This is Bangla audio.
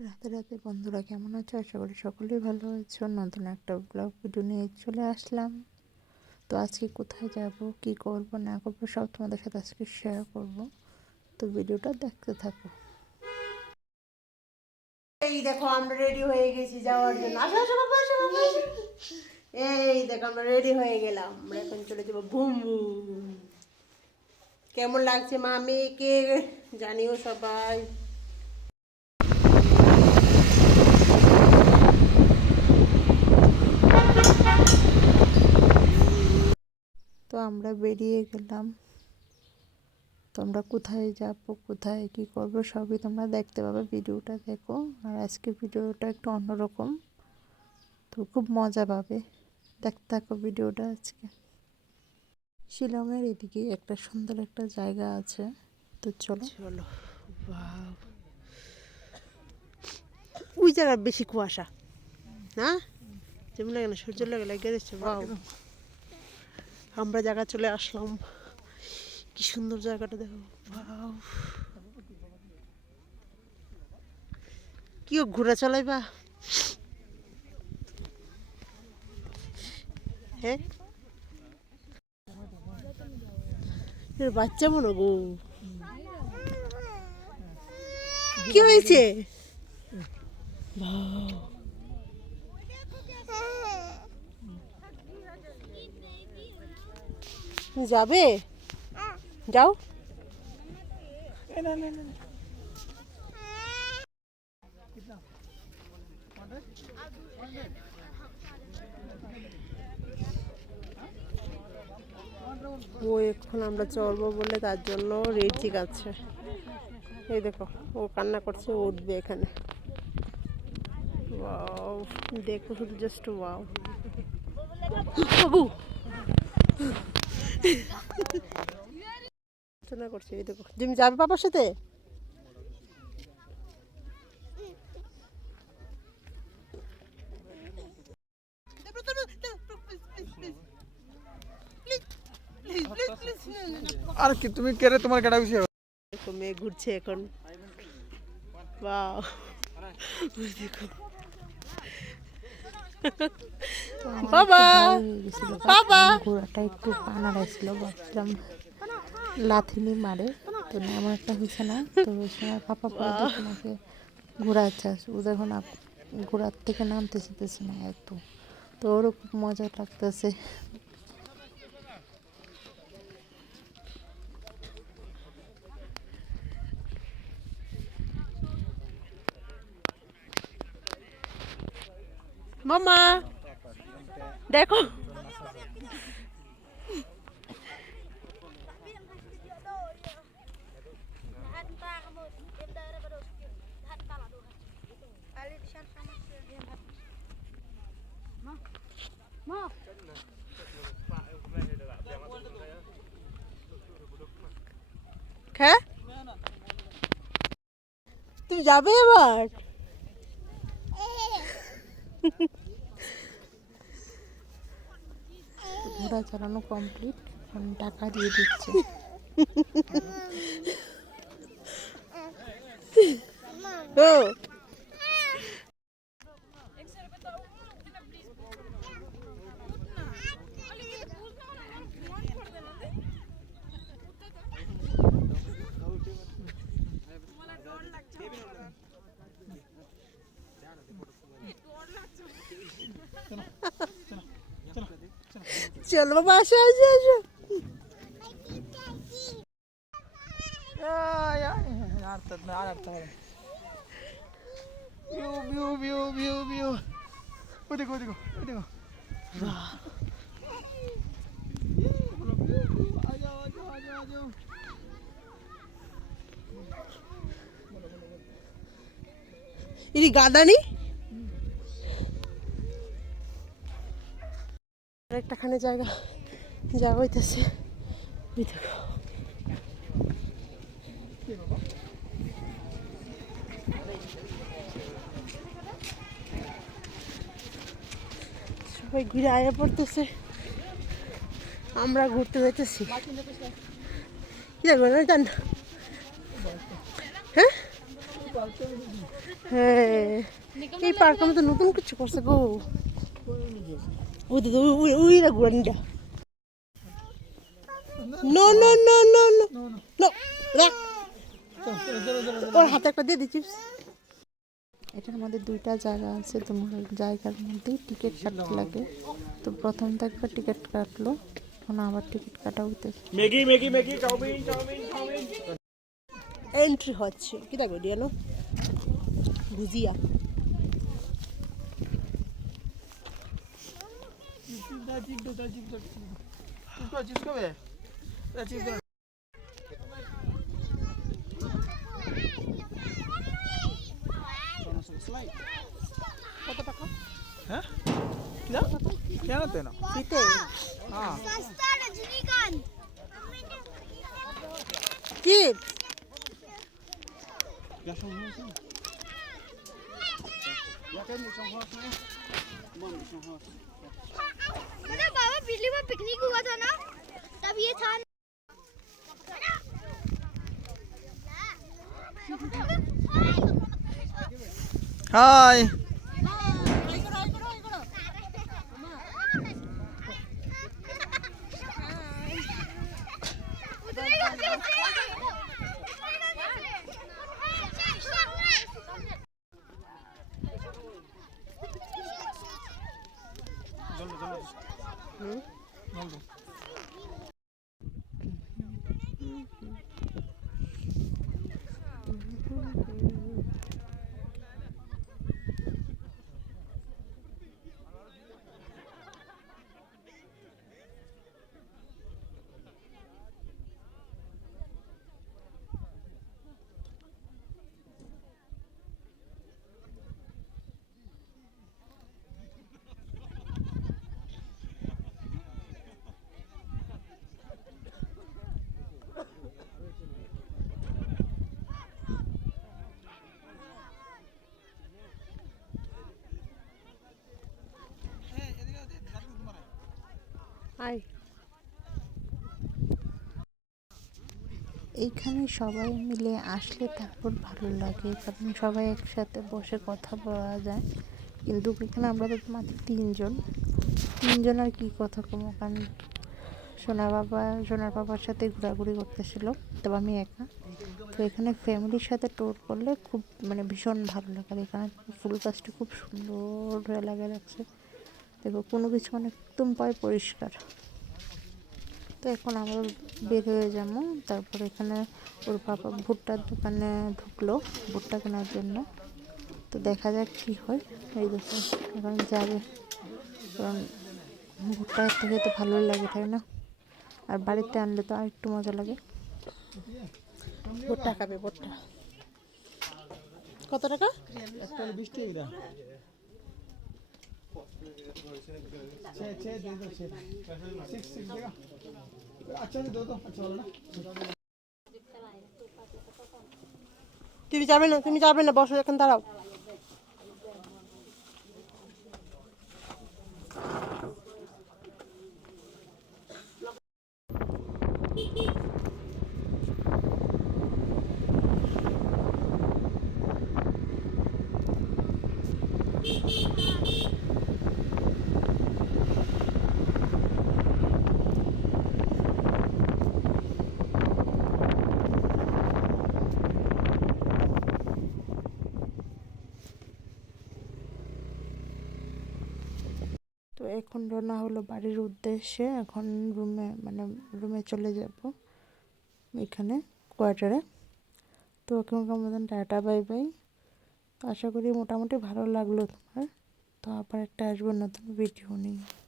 রাতে রাতে বন্ধুরা কেমন আছো? আশা করি সকলেই ভালো আছো। নতুন একটা ব্লগ ভিডিও নিয়ে চলে আসলাম। তো আজকে কোথায় যাব, কি করব না করব সব তোমাদের সাথে আজকে শেয়ার করব। তো ভিডিওটা দেখতে থাকো। এই দেখো আমরা রেডি হয়ে গেছি যাওয়ার জন্য। আসো আসো বাবা, আসো বাবা, আসো। এই দেখো আমরা রেডি হয়ে গেলাম, আমরা এখন চলে যাবো বুম বুম। কেমন লাগছে মা মেয়েকে জানিও সবাই। তো আমরা বেরিয়ে গেলাম। তো আমরা কোথায় যাব, কোথায় কি করব সবই তোমরা দেখতে পাবে, ভিডিওটা দেখো। আর আজকে ভিডিওটা একটু অন্যরকম, তো খুব মজা পাবে। দেখতে থাকো ভিডিওটা আজকে। শিলংয়ের এদিকে একটা সুন্দর একটা জায়গা আছে, তো চলো চলো। ওই জায়গায় বেশি কুয়াশা না, যেমন লাগে না, সূর্য লাগে লাগে গেছে। বাও, আমরা জায়গা চলে আসলাম। কি সুন্দর জায়গাটা দেখো। বাও, কি ঘোরা চালাইবা? হ্যাঁ, বাচ্চা মনে গো। কি হয়েছে? যাবে, যাও। ও এখন আমরা চলবো বলে তার জন্য রেড জিগাচ্ছে। এই দেখো ও কান্না করছে, ও উঠবে এখানে। ওয়াও, দেখো শুধু জাস্ট ওয়াও। আলোচনা করছে, এই দেখো তুমি যাবে বাবার সাথে? আর কি তুমি কেড়ে তোমার কাটা খুশি হবে। দেখো মেয়ে ঘুরছে এখন। ওয়াও, দেখো বাবা বাবা। ঘোড়াটা একটু পানা লাগছিল, ভাবছিলাম লাথিনি মারে, তো না এমন একটা হয়েছে না। তো সময় পাপা পরে দেখুন ওকে ঘোরাচ্ছে, ও দেখুন ঘোড়ার থেকে নামতে চেতেছে না এত। তো ওরও খুব মজা লাগতেছে। মামা দেখো, হ্যাঁ তুমি যাবে এবার? ঘোড়া চালানো কমপ্লিট, এখন টাকা দিয়ে দিচ্ছে। ও চলো বাবা, আসো আসো আসো। ইনি গাদানি আরেকটাখানে জায়গা যাওয়া হইতেছে। সবাই ঘুরে আয়া পড়তেছে, আমরা ঘুরতে হইতেছি। হ্যাঁ হ্যাঁ, এই পার্কের মধ্যে নতুন কিছু করছে গো। ওই তো ওইরা ঘুরানিটা। No no no no no no রাখ। ওর হাতে একটা দিয়ে দিচ্ছিস। এটার মধ্যে দুইটা জায়গা আছে, তোমার জায়গার মধ্যেই টিকিট কাটতে লাগে। তো প্রথম তো একবার টিকিট কাটলো, এখন আবার টিকিট কাটা হইতেছে। Maggi Maggi Maggi chowmein chowmein chowmein entry হচ্ছে কি দেখো দিয়ানো ভুজিয়া। কত টাকা? হ্যাঁ क्या क्या ना देना ফ্রিতে? हाँ কি क्या संभव है या क्या नहीं संभव है मन संभव मतलब बाबा पिछली बार पिकनिक हुआ था ना, तब ये था। हाय আই এইখানে সবাই মিলে আসলে তারপর ভালো লাগে, কারণ সবাই একসাথে বসে কথা বলা যায়। কিন্তু এখানে আমরা তো মাত্র তিনজন আর কি কথা কম, কারণ সোনার বাবার সাথে ঘোরাঘুরি করতেছিল, তবে আমি একা। তো এখানে ফ্যামিলির সাথে ট্যুর করলে খুব মানে ভীষণ ভালো লাগে। আর এখানে ফুল গাছটা খুব সুন্দর লাগে লাগছে, দেখো কোনো কিছু মানে একদম পায় পরিষ্কার। তো এখন আমরা বের হয়ে যাবো। তারপর এখানে ওর বাবা ভুট্টার দোকানে ঢুকলো ভুট্টা কেনার জন্য। তো দেখা যাক কী হয়। এই দেখো এখন যাবে, কারণ ভুট্টা থেকে তো ভালোই লাগে, তাই না? আর বাড়িতে আনলে তো আর একটু মজা লাগে। ভুট্টা খাবে ভুট্টা। কত টাকা? একটা 20 টাকা দাও छः दे दो 6 देगा अच्छा दो दो अच्छा वाला ना তুমি যাবে না বসো এখন দাঁড়াও। তো এখন রওনা হলো বাড়ির উদ্দেশ্যে। এখন রুমে চলে যাব, এখানে কোয়ার্টারে। তো এখনকার মতন টাটা বাই বাই। তো আশা করি মোটামুটি ভালো লাগলো তোমার। তো আবার একটা আসবো নতুন ভিডিও নিয়ে।